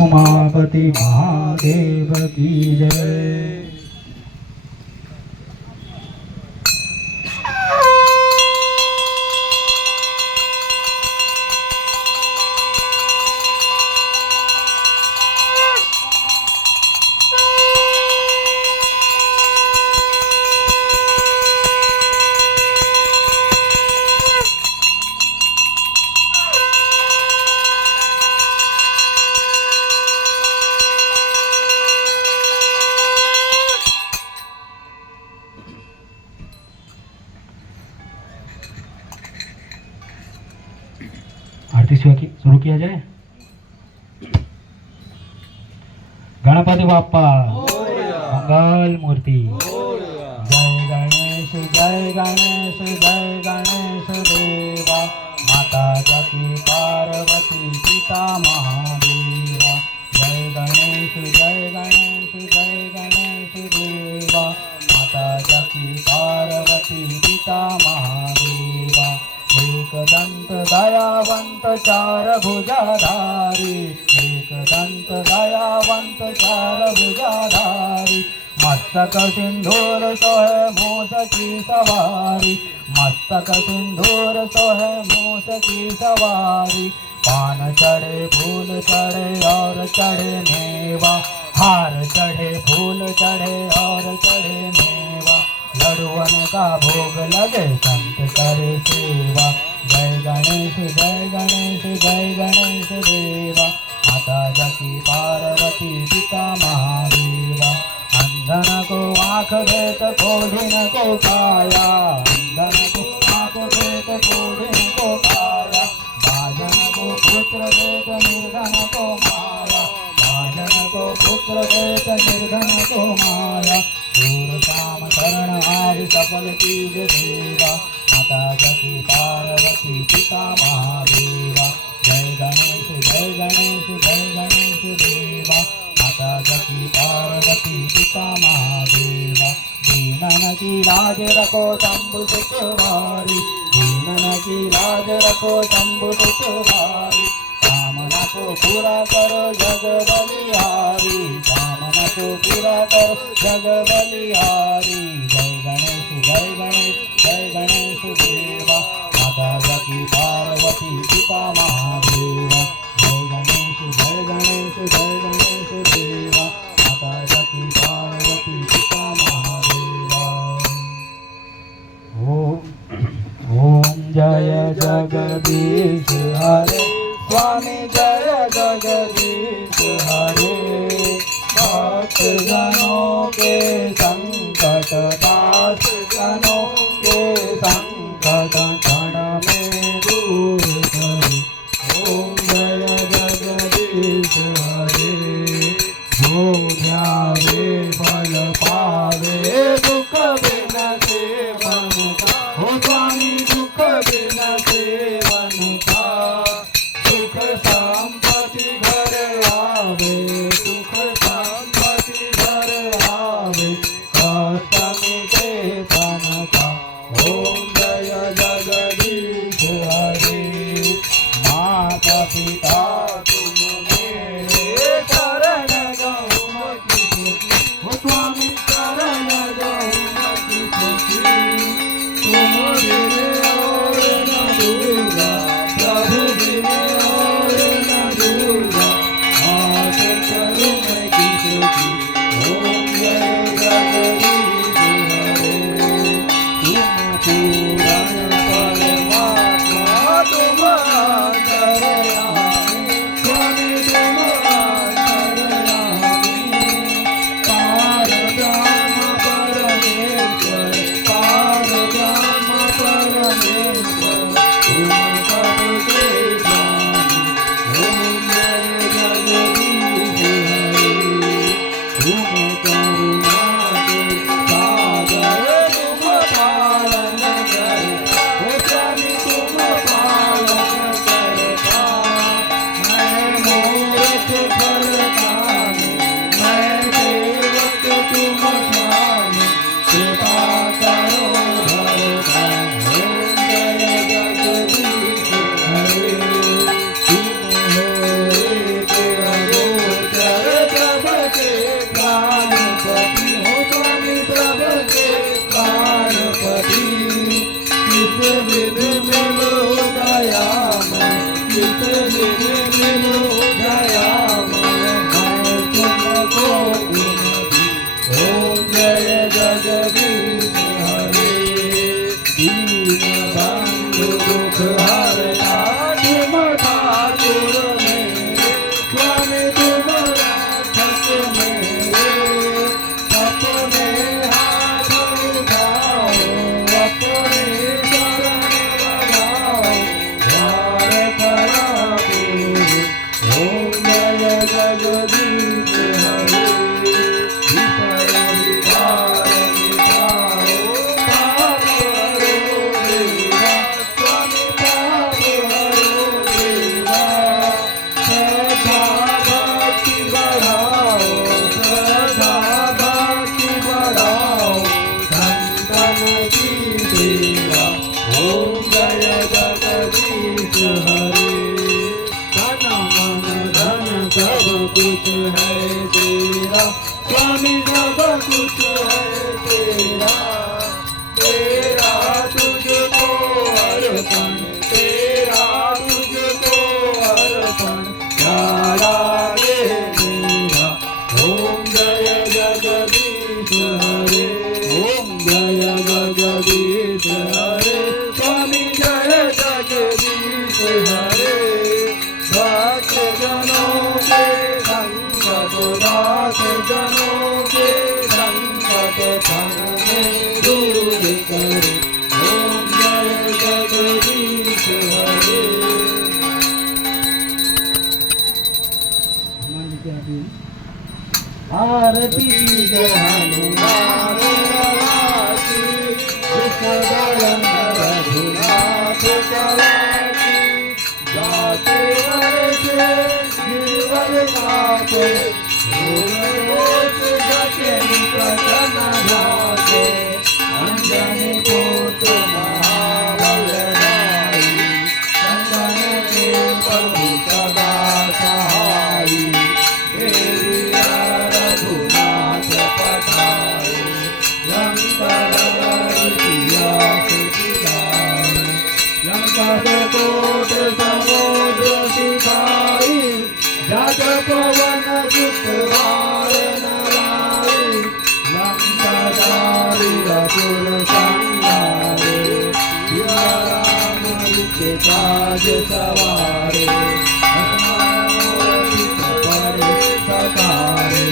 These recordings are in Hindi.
उमापति महादेव की जय। आरती शुरू किया जाए। गणपति बाप्पा मंगल मूर्ति। जय गणेश जय गणेश जय गणेश देवा। माता जकी पार्वती पिता महादेवा। जय गणेश जय गणेश जय गणेश देवा। माता जकी पार्वती पिता महादेवा। एक दंत दयावंत चार भुजाधारी। एक दंत दयावंत चार भुजाधारी। मस्तक सिंदूर सोहे मूस की सवारी। मस्तक सिंदूर सोहे मूस की सवारी। पान चढ़े फूल चढ़े और चढ़े मेवा। हार चढ़े फूल चढ़े और चढ़े मेवा। लड़ुअन का भोग लगे संत करे सेवा। जय गणेश जय गणेश जय गणेश देवा। माता जकी पार्वती पिता महादेवा। अंधन को आँख देत कोढ़िन को काया। अंधन को आँख देत कोढ़िन को काया। बाजन को पुत्र देत निर्धन को माया। बाजन को पुत्र देत निर्धन को माया। दूर शाम शरण आदि सफल कीज देवा। माता जकी पार्वती पिता महादेवा। जय गणेश जय गणेश जय गणेश देवा। माता जकी पार्वती पिता महादेवा। दीनन की लाज रखो शंभु सुखवारी। दीनन की लाज रखो शंभु सुखवारी। कामना को पूरा करो जग बलिहारी। कामना को पूरा करो जग बलिहारी। जय गणेश जय गणेश जय गणेश देवा। माता जकी पार्वती पिता महादेवा। जय गणेश जय गणेश जय गणेश देवा। माता जकी पार्वती पिता महादेवा। ओम जय जगदीश हरे। स्वामी जय जगदीश हरे। भक्त जनों के संकट दास जनों के संकट क्षण में दूर करे। ओम जय कुछ है तेरा, स्वामी सब कुछ है तेरा, तेरा तुझको अर्पण, तेरा तुझको अर्पण, प्यारा रे मेरा। ओम जय जगदीश हरे, ओम जय जगदीश हरे, स्वामी जय जगदीश हरे। भक्त जनों के संकट, दास जनों के संकट क्षण में दूर करे। ओम जय जगदीश हरे। आरती जय हनुमान लाला की, विश्वदलन रघुनाथ चला की, जाते वर्षे जीवन नाथे, भूलोक जके निकट न जाते, अंजनी पुत्र महाबल दाई, संगन के प्रभु सदा सहाई, देविया रघुनाथ पठाए, लंकर सिया सुखिदाए, लंकर कोट समुद्र सिखाई, जग पवन जितवार नराई, लंकाधारी रघुर संहारे, सिया राम के काज सवारे, सकारे,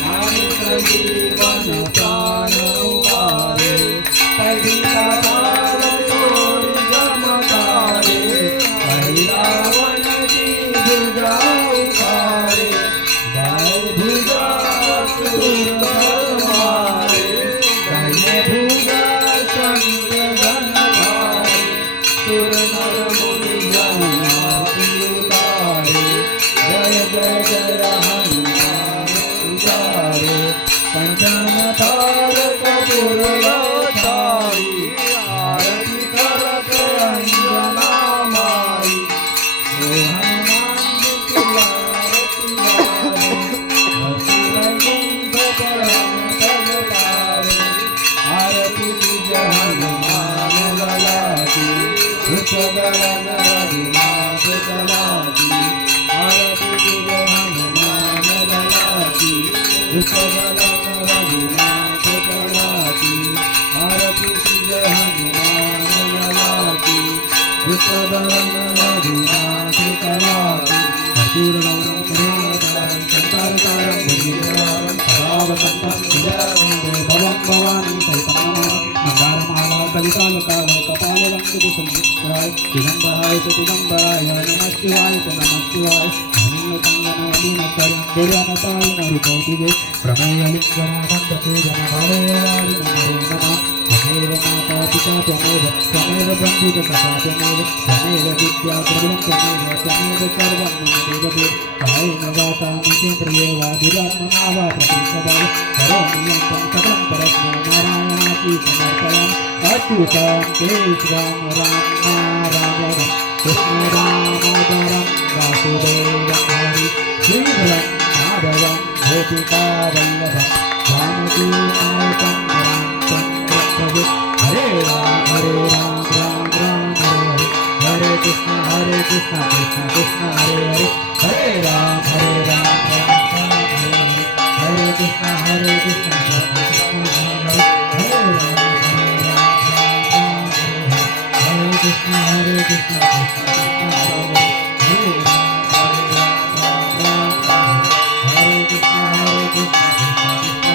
मानिक जीवन प्राण उबारे, कभी पाताल तोड़ चमकारे, कभी रावण की भुजा उखारे, गाय भुजा असुर मारे, गाय भुजा संग मारे, सुर नर मुनि जमुनाति उतारे, जय जय जय हनुमान उजारे, कंचन थाल कपूर लोचाई, आरती करत अंजना माई, ओ हनुमान की आरती गावे, हसी वैकुंठ परम पद पावे, आरती जय हनुमान लला की, विश्वदलन रघुनाथ चला की, आरती जय हनुमान लला की, विश्वदलन रघुनाथ चला की, आरती जय हनुमान लला की, विश्वदलन रघुनाथ चला की। पूर्णं करुणाकरं संसारसारं भुजगेन्द्रहारं सदावसन्तं हृदयारविन्दे भवं भवानी सहितं मंदारमाला कलिकालकाल कपाललङ्कृतिसंयुक्ताय दिगम्बराय च दिगम्बराय नमः शिवाय च नमः शिवाय अनिलताङ्गनवलीनकरं दुर्यानताय नरुकौतिके प्रमेयलिङ्गमानन्दपूजनभावेयारि नमः त्वमेव माता पिता त्वमेव त्वमेव बन्धुः सखा त्वमेव त्वमेव विद्या द्रविणं त्वमेव सर्वं मम देवते कायेन वाचा निजेन्द्रिये वा दुरात्मना वा प्रकृतिस्वभावे करोमि यं सकलं परस्मै नारायणाति समर्पयामि अच्युतं केशवं रामनारायणं कृष्ण दामोदरं वासुदेवं हरि श्रीधरं माधवं गोपिकावल्लभं जानकी नायकं रामचन्द्रं हरे राम राम राम हरे हरे कृष्ण कृष्ण कृष्ण हरे हरे हरे राम राम राम हरे हरे कृष्ण कृष्ण कृष्ण हरे हरे राम राम हरे कृष्ण कृष्ण कृष्ण हरे हरे राम राम हरे कृष्ण कृष्ण कृष्ण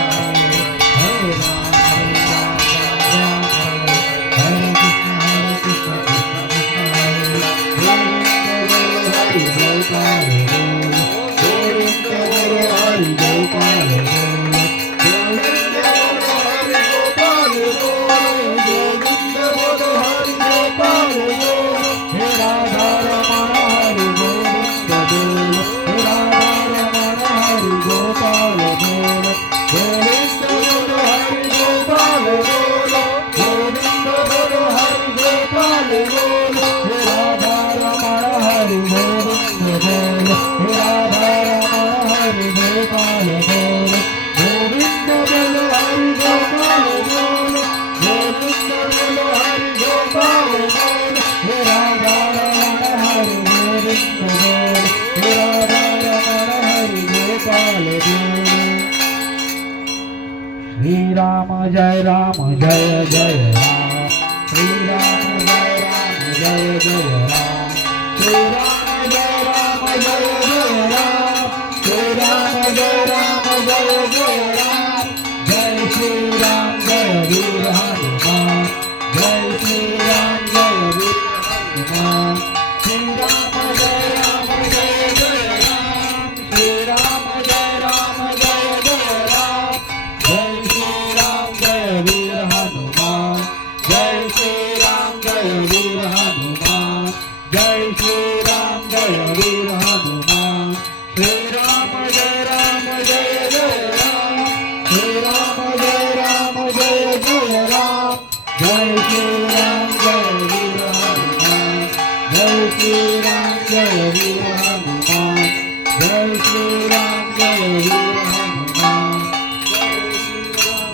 बोले श्री राम जय जय राम श्री राम जय जय राम श्री राम जय जय राम श्री राम जय जय राम जय श्री राम जय वीर हनुमान जय श्री राम जय वीर हनुमान श्री राम जय जय राम श्री राम जय जय राम जय श्री राम जय वीर हनुमान जय श्री राम जय वीर हनुमान जय श्री राम जय वीर हनुमान श्री राम जय जय राम श्री राम जय जय राम जय श्री राम जय वीर हनुमान जय श्री राम जय वीर हनुमान जय श्री राम जय वीर हनुमान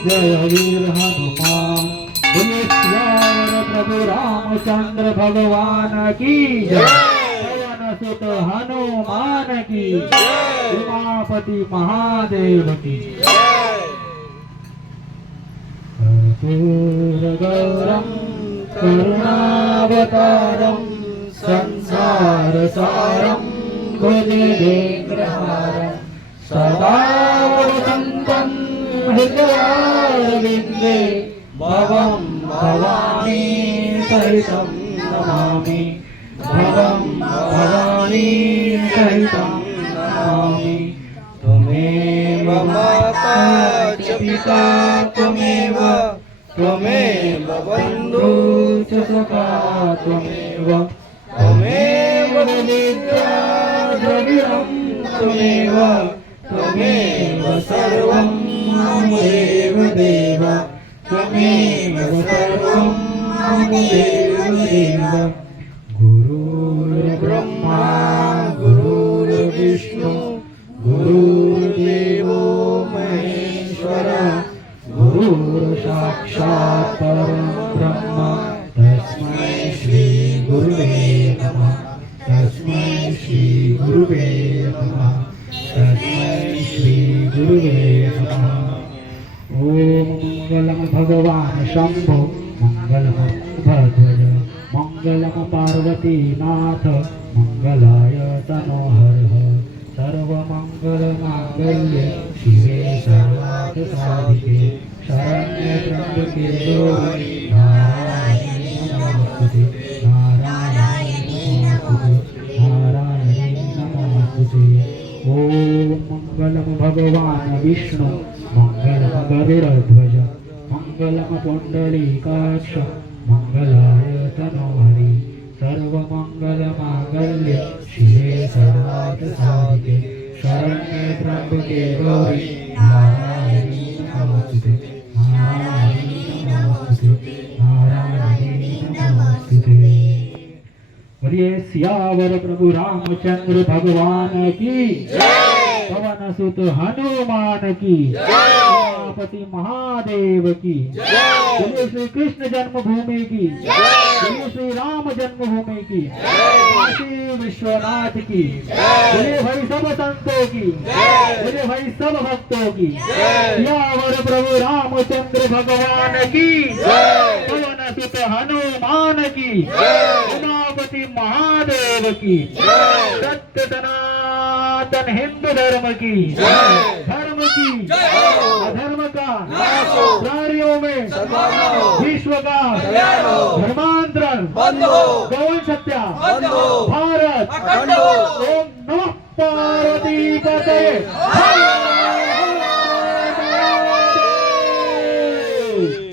जय वीर हनुमान बोले सियावर प्रभु रामचंद्र भगवान की जय पवन सुत हनुमान की उमापति महादेव की कर्पूर गौरम करुणावतारम संसार सारम भुजगेन्द्रहारम सदा वसन्तं हृदयारविन्दे भवं भवानी सहितं नमामि भवं भवानी सहितं नमामि त्वमेव माता च पिता त्वमेव बन्धु च सखा त्वमेव विद्या द्रविणं त्वमेव सर्वं मम देव त्वमेव सर्वं मम देव गुरुर्ब्रह्मा गुरुर्विष्णु गुरुर्देवो महेश्वर गुरुर्साक्षात् परं ब्रह्म तस्मै श्री गुरुवे नमः तस्मै श्री गुरुवे नमः तस्मै श्री गुरुवे नमः ओम मंगलम भगवान शंभो मंगलम भद्रज मंगलम पार्वती नाथ मंगलाय तनोहर सर्वमंगल मांगल्ये शिवे सर्वार्थ साधिके शरण्ये त्र्यंबके गौरी नारायणी नमोस्तुते नारायणी नमोस्तुते ओम मंगलम भगवान विष्णु मंगलम गरुड़ध्वज मंगलम पुंडलीकाक्ष मंगलाय तनोहरि सर्वमंगल मांगल्ये शिवे सर्वार्थ साधिके शरण्ये त्र्यंबके गौरी नारायणी नमोस्तुते नारायणी नमोस्तुते बोलिए सियावर प्रभु रामचंद्र भगवान की पवन सुत हनुमान की उमापति महादेव की बोलिए श्री कृष्ण जन्मभूमि की बोलिए श्री राम जन्मभूमि की श्री विश्वनाथ की बोलिए भाई सब संतों की बोलिए भाई सब भक्तों की सियावर प्रभु रामचंद्र भगवान की पवन सुत हनुमान की उमापति महादेव की सत्य सनातन हिंदू धर्म की अधर्म का प्राणियों में विश्व का धर्मांतरण गौवंश हत्या भारत ओम नमः पार्वती पते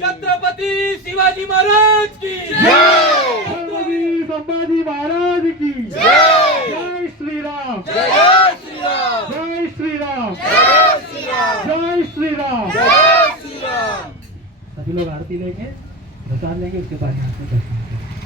छत्रपति शिवाजी महाराज की छत्रपति संभाजी महाराज की जय श्री राम जय श्री राम जय श्री राम जय श्री राम जय श्री राम जय श्री राम। सभी लोग आरती लेंगे प्रसाद लेंगे उसके बाद यहाँ से दर्शन करेंगे।